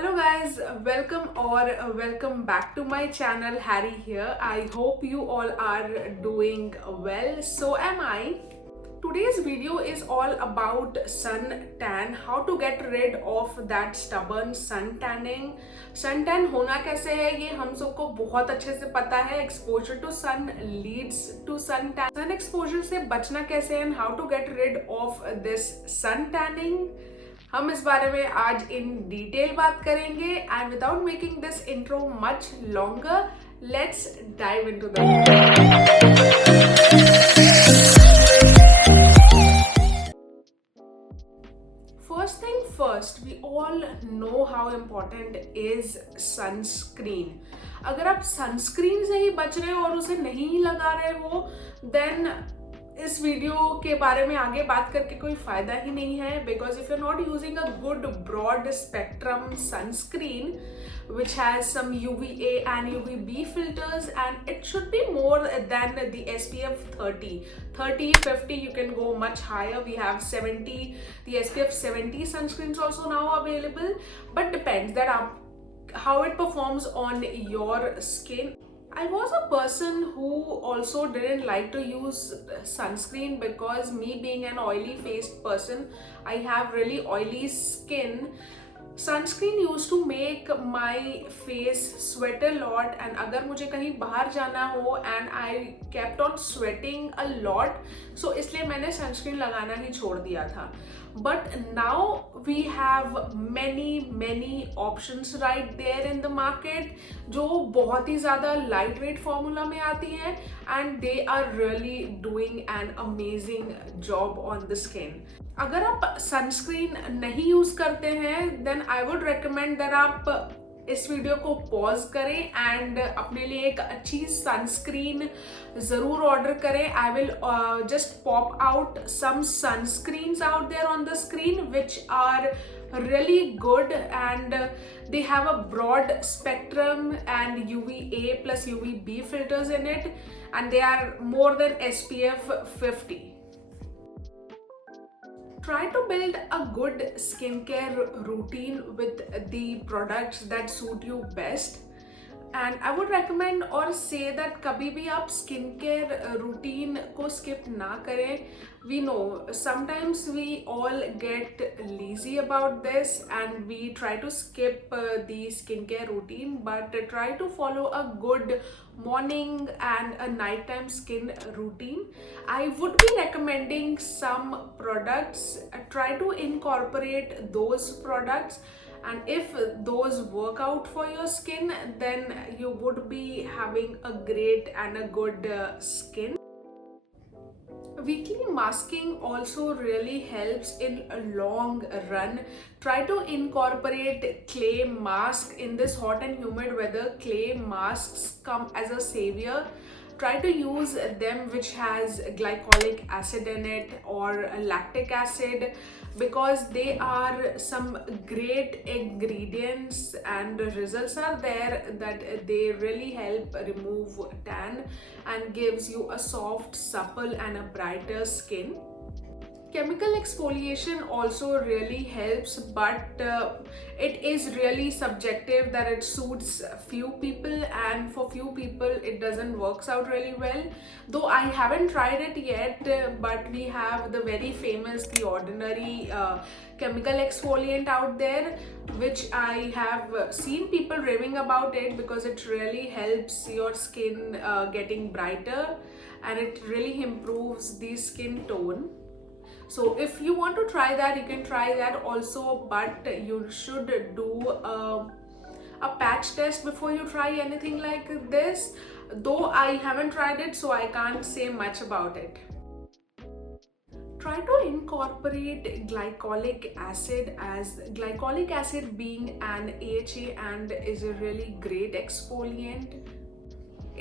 Hello guys, welcome back to my channel. Harry here. I hope you all are doing well. So am I. Today's video is all about sun tan, how to get rid of that stubborn sun tanning. Sun tan होना कैसे है ये हम सबको बहुत अच्छे से पता है. Exposure to sun leads to sun tan. Sun exposure से बचना कैसे है and how to get rid of this sun tanning. हम इस बारे में आज इन डिटेल बात करेंगे and without making this intro much longer let's dive into the First thing first, we all know how important is sunscreen. अगर आप sunscreen से ही बच रहे हो और उसे नहीं लगा रहे हो देन इस वीडियो के बारे में आगे बात करके कोई फायदा ही नहीं है, because if you are not using a good broad spectrum sunscreen which has some UVA and UVB filters, and it should be more than the SPF 30, 50. You can go much higher. We have 70, the SPF 70 sunscreens also now available, but depends that how it performs on your skin. I was a person who also didn't like to use sunscreen because me being an oily faced person, I have really oily skin. Sunscreen use to make my face sweat a lot, and अगर मुझे कहीं बाहर जाना हो and I kept on sweating a lot, so इसलिए मैंने sunscreen लगाना ही छोड़ दिया था. But now we have many options right there in the market जो बहुत ही ज़्यादा लाइट वेट फॉर्मूला में आती हैं and they are really doing an amazing job on the skin. अगर आप सनस्क्रीन नहीं यूज करते हैं then I would recommend that आप इस वीडियो को पॉज करें एंड अपने लिए एक अच्छी सनस्क्रीन जरूर ऑर्डर करें. I will just pop out some sunscreens out there on the screen which are really good, and they have a broad spectrum and UVA plus UVB filters in it, and they are more than SPF 50. Try to build a good skincare routine with the products that suit you best. And I would recommend or say that कभी भी आप skincare routine को skip ना करें. We know sometimes we all get lazy about this and we try to skip the skincare routine, but try to follow a good morning and a nighttime skin routine. I would be recommending some products. Try to incorporate those products, and if those work out for your skin then you would be having a great and a good skin. Weekly masking also really helps in a long run. Try to incorporate clay mask in this hot and humid weather. Clay masks come as a savior. Try to use them which has glycolic acid in it or lactic acid, because they are some great ingredients and results are there that they really help remove tan and gives you a soft, supple and a brighter skin. Chemical exfoliation also really helps, but it is really subjective that it suits few people, and for few people it doesn't works out really well. Though I haven't tried it yet, but we have the very famous The Ordinary chemical exfoliant out there, which I have seen people raving about it because it really helps your skin getting brighter and it really improves the skin tone. So if you want to try that, you can try that also, but you should do a patch test before you try anything like this. Though I haven't tried it, so I can't say much about it. Try to incorporate glycolic acid, as glycolic acid being an AHA and is a really great exfoliant.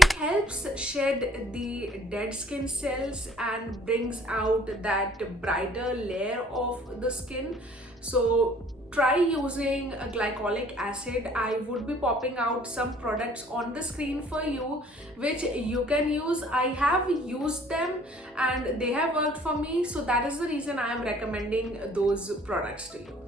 It helps shed the dead skin cells and brings out that brighter layer of the skin. So try using a glycolic acid. I would be popping out some products on the screen for you which you can use. I have used them and they have worked for me, so that is the reason I am recommending those products to you.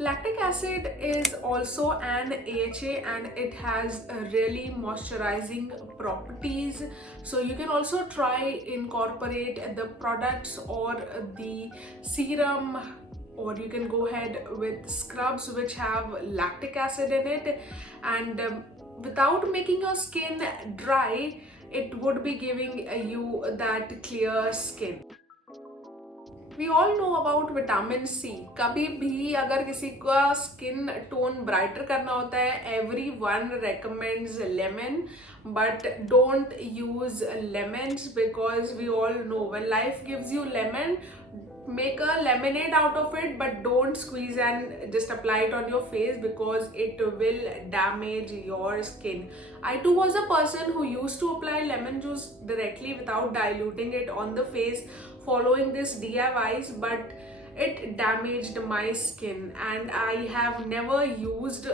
Lactic acid is also an AHA and it has really moisturizing properties. So you can also try incorporate the products or the serum, or you can go ahead with scrubs which have lactic acid in it, and without making your skin dry, it would be giving you that clear skin. We all know about vitamin C. कभी भी अगर किसी का skin tone brighter करना होता है, everyone recommends lemon, but don't use lemons because we all know when life gives you lemon, make a lemonade out of it, but don't squeeze and just apply it on your face because it will damage your skin. I too was a person who used to apply lemon juice directly without diluting it on the face following this DIYs, but it damaged my skin and I have never used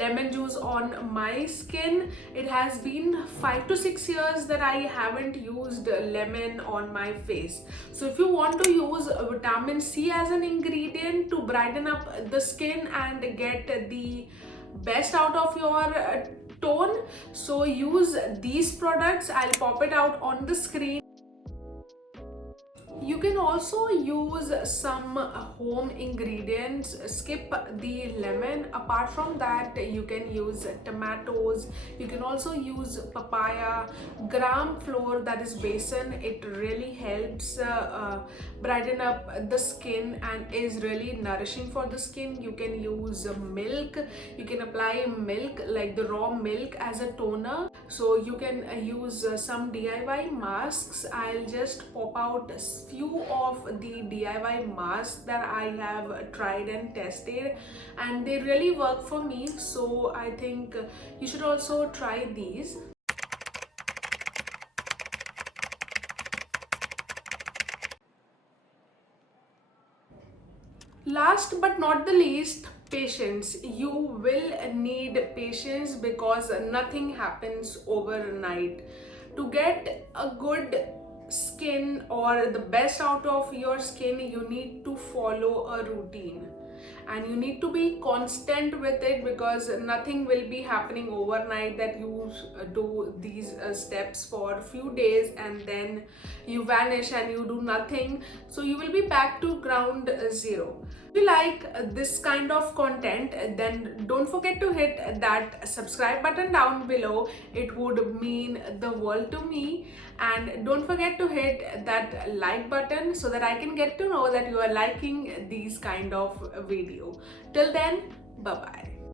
lemon juice on my skin. It has been 5 to 6 years that I haven't used lemon on my face. So if you want to use vitamin C as an ingredient to brighten up the skin and get the best out of your tone, so use these products. I'll pop it out on the screen. You can also use some home ingredients, skip the lemon. Apart from that, you can use tomatoes, you can also use papaya, gram flour, that is besan. It really helps brighten up the skin and is really nourishing for the skin. You can use milk, you can apply milk, like the raw milk, as a toner. So you can use some DIY masks. I'll just pop out few of the DIY masks that I have tried and tested, and they really work for me. So I think you should also try these. Last but not the least, patience. You will need patience because nothing happens overnight. To get a good skin or the best out of your skin, you need to follow a routine and you need to be constant with it, because nothing will be happening overnight that you do these steps for a few days and then you vanish and you do nothing. So you will be back to ground zero. If you like this kind of content, then don't forget to hit that subscribe button down below. It would mean the world to me. And don't forget to hit that like button so that I can get to know that you are liking these kind of video. Till then, bye bye.